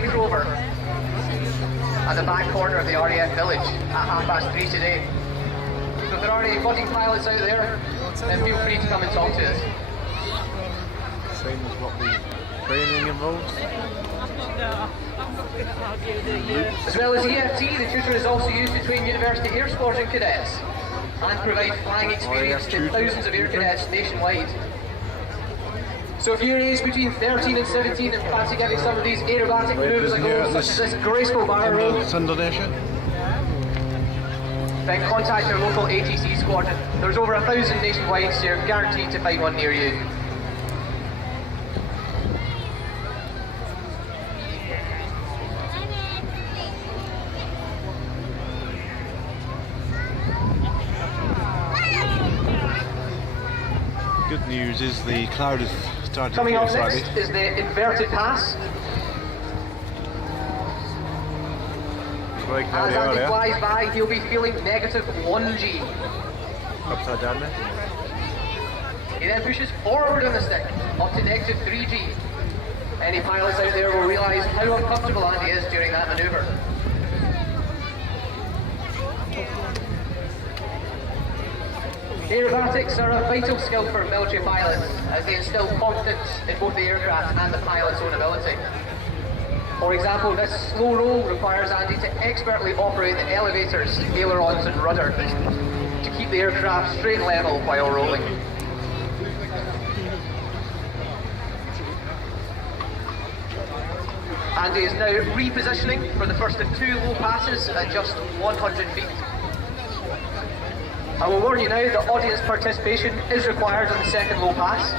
Range Rover at the back corner of the RAF village at 3:30 today. So if there are any budding pilots out there, then feel free to come and talk to us. Same as what the training involves. As well as EFT, the tutor is also used to train University Air Squadron cadets and provide flying experience to thousands of air cadets nationwide. So if you're aged between 13 and 17 and fancy getting some of these aerobatic maneuvers like such as this graceful barrel roll, Sunderland Air Show, then contact your local ATC squadron. There's over 1,000 nationwide, so you're guaranteed to find one near you. good news is the cloud is starting Coming to up clear next slightly. is the inverted pass. Very As cloudy Andy earlier. flies by, he'll be feeling negative 1G. Upside down there. He then pushes forward on the stick, up to negative 3G. Any pilots out there will realise how uncomfortable Andy is during that manoeuvre. Aerobatics are a vital skill for military pilots as they instill confidence in both the aircraft and the pilot's own ability. For example, this slow roll requires Andy to expertly operate the elevators, ailerons and rudder to keep the aircraft straight and level while rolling. Andy is now repositioning for the first of 2 low passes at just 100 feet. I will warn you now that audience participation is required on the second low pass.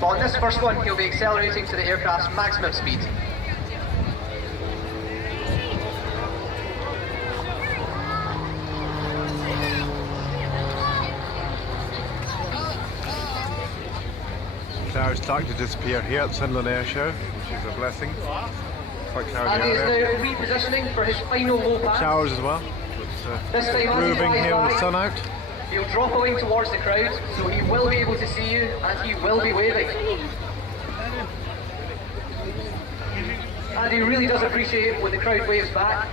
But on this first one, he'll be accelerating to the aircraft's maximum speed. Clouds starting to disappear here at Sunderland Air Show, which is a blessing. Quite cloudy Andy is out there. now repositioning for his final low pass. Showers as well. This time Andy Moving flies here with the by. sun out. He'll drop a wing towards the crowd, so he will be able to see you and he will be waving. And he really does appreciate when the crowd waves back.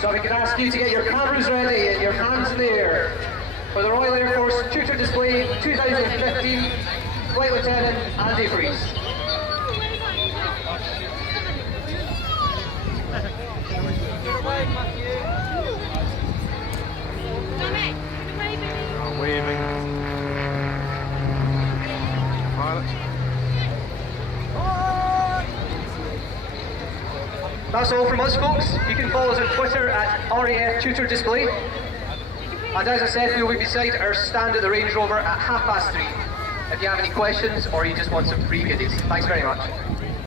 So we can ask you to get your cameras ready and your hands in the air for the Royal Air Force Tutor Display 2015 Flight Lieutenant Andy Freeze. Waving. Pilot. That's all from us, folks. You can follow us on Twitter at RAF Tutor Display. And as I said, we will be beside our stand at the Range Rover at 3:30. If you have any questions or you just want some free goodies. Thanks very much.